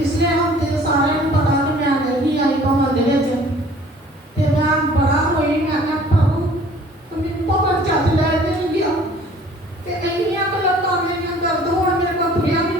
ਪਿਛਲੇ ਹਫਤੇ ਸਾਰਿਆਂ ਨੂੰ ਪਤਾ ਕਿ ਮੈਂ ਨਹੀਂ ਆਈ ਭਾਵਾਂ ਦੇ ਵਿੱਚ ਤੇ ਮੈਂ ਬੜਾ ਹੋਈ ਮੈਂ ਕਿਹਾ ਪ੍ਰਭੂ ਮੈਨੂੰ ਭਾਵਾਂ ਚੱਜ ਲੈ ਨਹੀਂ ਗਿਆ ਤੇ ਇੰਨੀਆਂ ਕੁ ਲੱਤਾਂ ਮੇਰੀਆਂ ਦਰਦ ਹੋਣ ਮੇਰੇ ਕੋਲ ਤੁਰਿਆ ਵੀ